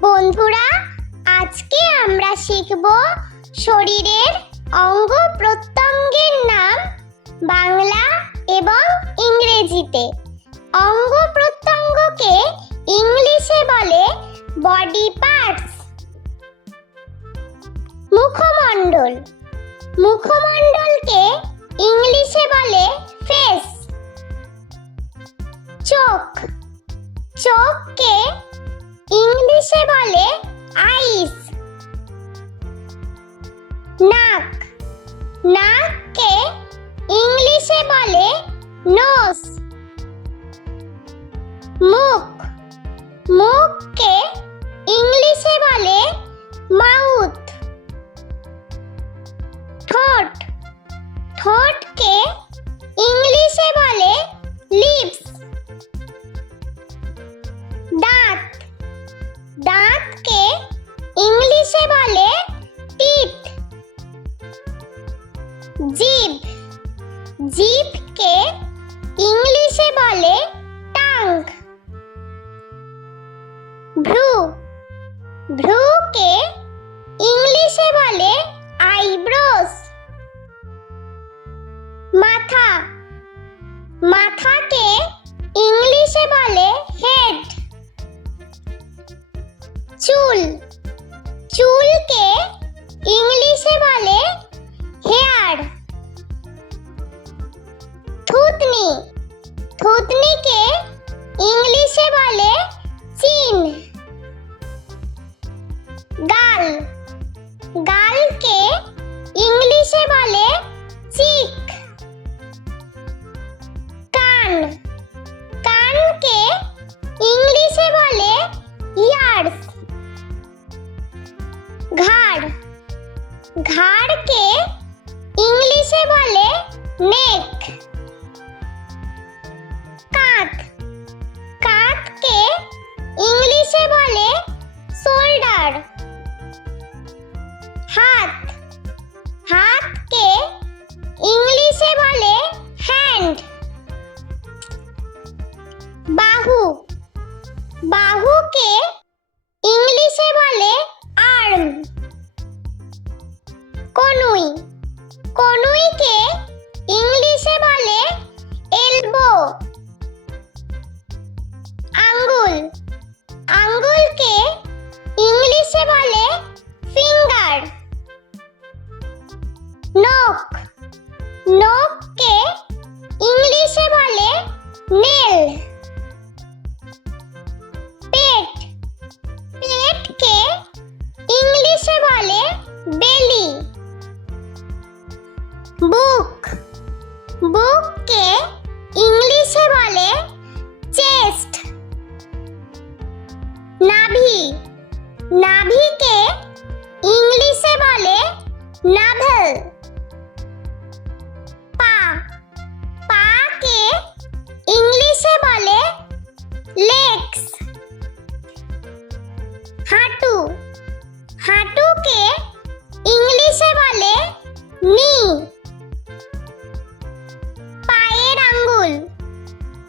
বন্ধুরা, আজকে আমরা শিখব শরীরের অঙ্গ প্রত্যঙ্গের নাম বাংলা এবং ইংরেজিতে। অঙ্গ প্রত্যঙ্গকে ইংলিশে বলে বডি পার্টস। মুখমণ্ডল, মুখমণ্ডলকে ইংলিশে বলে ফেস। চোখ, চোখকে ইংলিশে বলে আইস। নাক, নাককে ইংলিশে বলে নোজ। মুখ, মুখকে ইংলিশে বলে মাউথ। ঠোঁট, ঠোঁটকে ইংলিশে বলে লিপস। দাঁত, দাঁতকে ইংলিশে বলে টিথ। জিভ, জিভকে ইংলিশে বলে টাং। ভ্রু, ভ্রুকে ইংলিশে বলে আইব্রোস। মাথা, মাথাকে ইংলিশে বলে হেড। চুল, চুলকে ইংলিশে বলে হেয়ার। থুতনি, থুতনিকে ইংলিশে বলে চিন। গাল, গালকে ইংলিশে বলে চিক। কান, কানকে ইংলিশে বলে ইয়ার্স। ঘাড়, ঘাড়কে ইংলিশে বলে নেক। কাঁধ, কাঁধকে ইংলিশে বলে শোল্ডার। হাত, হাতকে ইংলিশে বলে হ্যান্ড। বাহু, বাহুকে ইংলিশে বলে আর্ম। কনুই, কনুইকে ইংলিশে বলে এলবো। আঙ্গুল, আঙ্গুলকে ইংলিশে বলে ফিঙ্গার। নখ, নখকে ইংলিশে বলে নেল। পেট, পেটকে ইংলিশে বলে বেলি। বুক, বুককে ইংলিশে বলে চেস্ট। নাভি, নাভিকে ইংলিশে বলে নাভেল। পা, পাকে ইংলিশে বলে লেগস। হাঁটু, হাঁটুকে ইংলিশে বলে নি। পায়ের আঙ্গুল,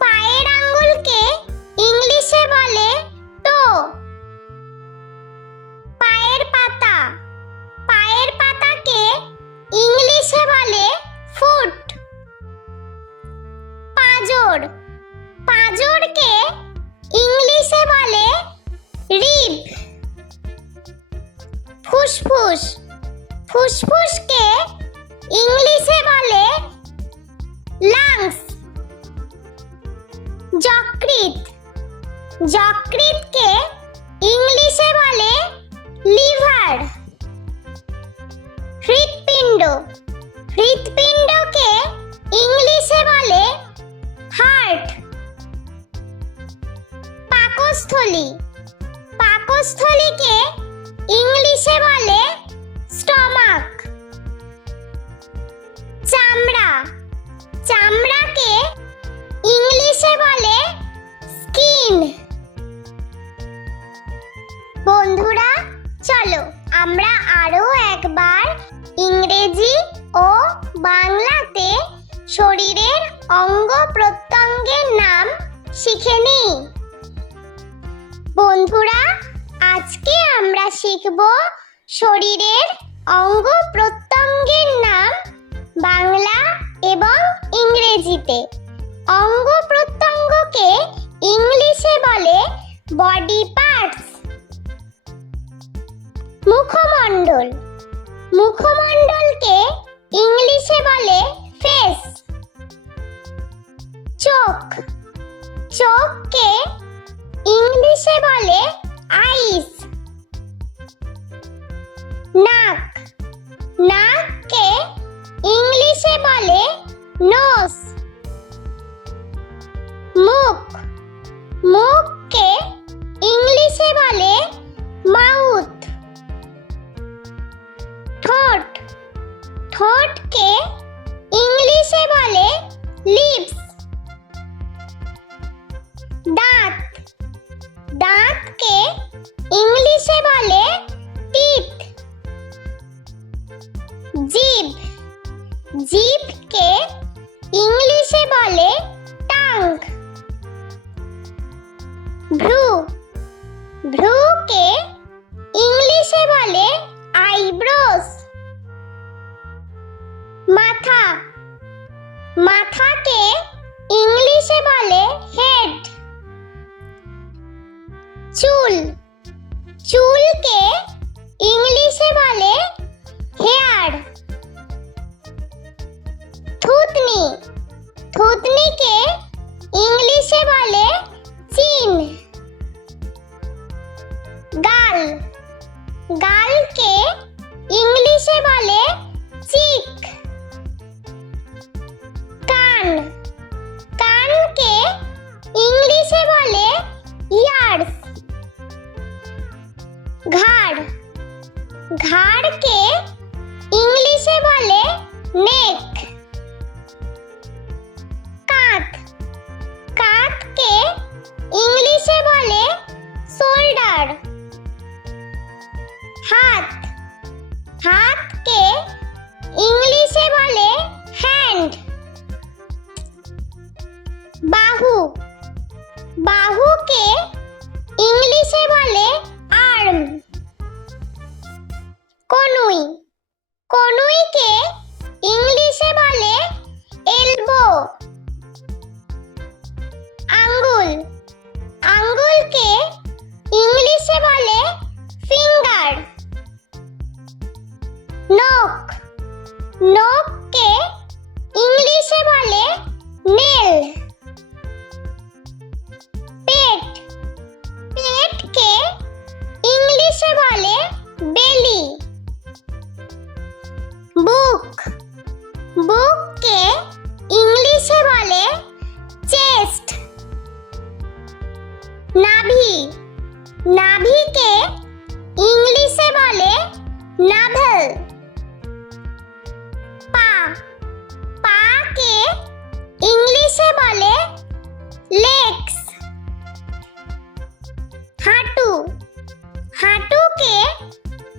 পায়ের আঙ্গুলকে ইংলিশে বলে টো। পায়ের পাতা, পায়ের পাতাকে ইংলিশে বলে ফুট। পাঁজর, পাঁজরকে ইংলিশে বলে রিব। ফুসফুস, ফুসফুসকে ইংলিশে বলে লাংস। যকৃৎ, যকৃৎকে ইংলিশে বলে লিভার। হৃৎপিণ্ড, হৃৎপিণ্ডকে ইংলিশে বলে হার্ট। পাকস্থলী, পাকস্থলীকে ইংলিশে বলে স্টমাক। চামড়া, চামড়াকে ইংলিশে বলে স্কিন। বন্ধুরা, চলো আমরা আরো একবার ইংরেজি ও বাংলাতে শরীরের অঙ্গ প্রত্যঙ্গের নাম শিখে নিই। বন্ধুরা, আজকে আমরা শিখব শরীরের অঙ্গ প্রত্যঙ্গের নাম বাংলা এবং ইংরেজিতে। অঙ্গ প্রত্যঙ্গকে ইংলিশে বলে বডি পার্টস। মুখমণ্ডল, মুখমণ্ডলকে ইংলিশে বলে ফেস। চোখ, চোখকে ইংলিশে বলে আইস। নাক, নাককে ইংলিশে বলে নোজ। মুখ, মুখকে ইংলিশে বলে মাউথ। ঠোঁট, ঠোঁটকে ইংলিশে বলে লিপস। দাঁত, দাঁতকে ইংলিশে বলে টিথ। জিভ, জিভকে ইংলিশে বলে টাং। ভ্রু, ভ্রুকে ইংলিশে বলে আইব্রোস। মাথা, মাথাকে ইংলিশে বলে হেড। চুল, চুলকে ইংলিশে বলে হেয়ার। থুতনি, থুতনিকে ইংলিশে বলে চিন। গাল, গালকে ইংলিশে বলে চিক। কান, কানকে ইংলিশে বলে ইয়ার্স। ঘাড়, ঘাড়কে ইংলিশে বলে নেক। কাঁধ, কাঁধকে ইংলিশে বলে শোল্ডার। হাত, হাতকে ইংলিশে বলে হ্যান্ড। বাহু, বাহুকে ইংলিশে বলে আর্ম। কনুই, কনুইকে ইংলিশে বলে এলবো। আঙ্গুল, আঙ্গুলকে ইংলিশে বলে ফিঙ্গার। নখ, নখকে ইংলিশে বলে নেল। পেট, পেটকে ইংলিশে বলে বেলি। বুক, বুককে ইংলিশে বলে চেস্ট। নাভি, নাভিকে ইংলিশে বলে নাভেল। পা, পাকে ইংলিশে বলে লেগস। হাঁটু, হাঁটুকে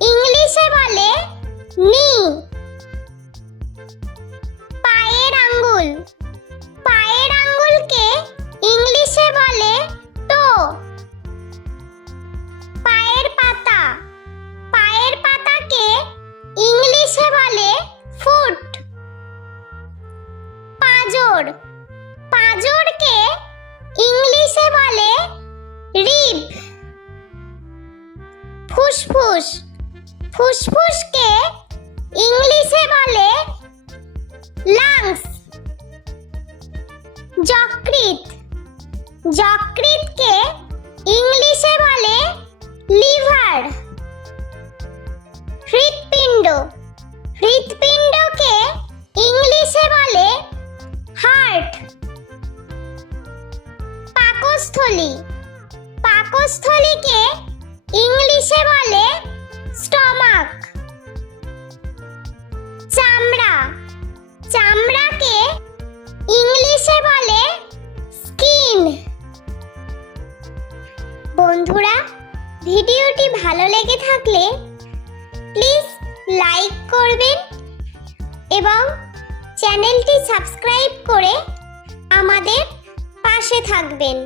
ইংলিশে বলে নি। পায়ের আঙ্গুল, পায়ের আঙ্গুলকে ইংলিশে বলে টো। পায়ের পাতা, পায়ের পাতাকে ইংলিশে বলে ফুট। পাঁজর, পাঁজরকে ইংলিশে বলে রিব। ফুসফুস, ফুসফুসকে ইংলিশে বলে লাংস। যকৃৎ, যকৃৎকে ইংলিশে বলে লিভার। হৃৎপিণ্ড, হৃৎপিণ্ডকে ইংলিশে বলে হার্ট। পাকস্থলী, পাকস্থলীকে ইংলিশে বলে স্টমাক। চামড়া, চামড়াকে ইংলিশে বলে স্কিন। বন্ধুরা, ভিডিওটি ভালো লেগে থাকলে প্লিজ লাইক করবেন এবং চ্যানেলটি সাবস্ক্রাইব করে আমাদের পাশে থাকবেন।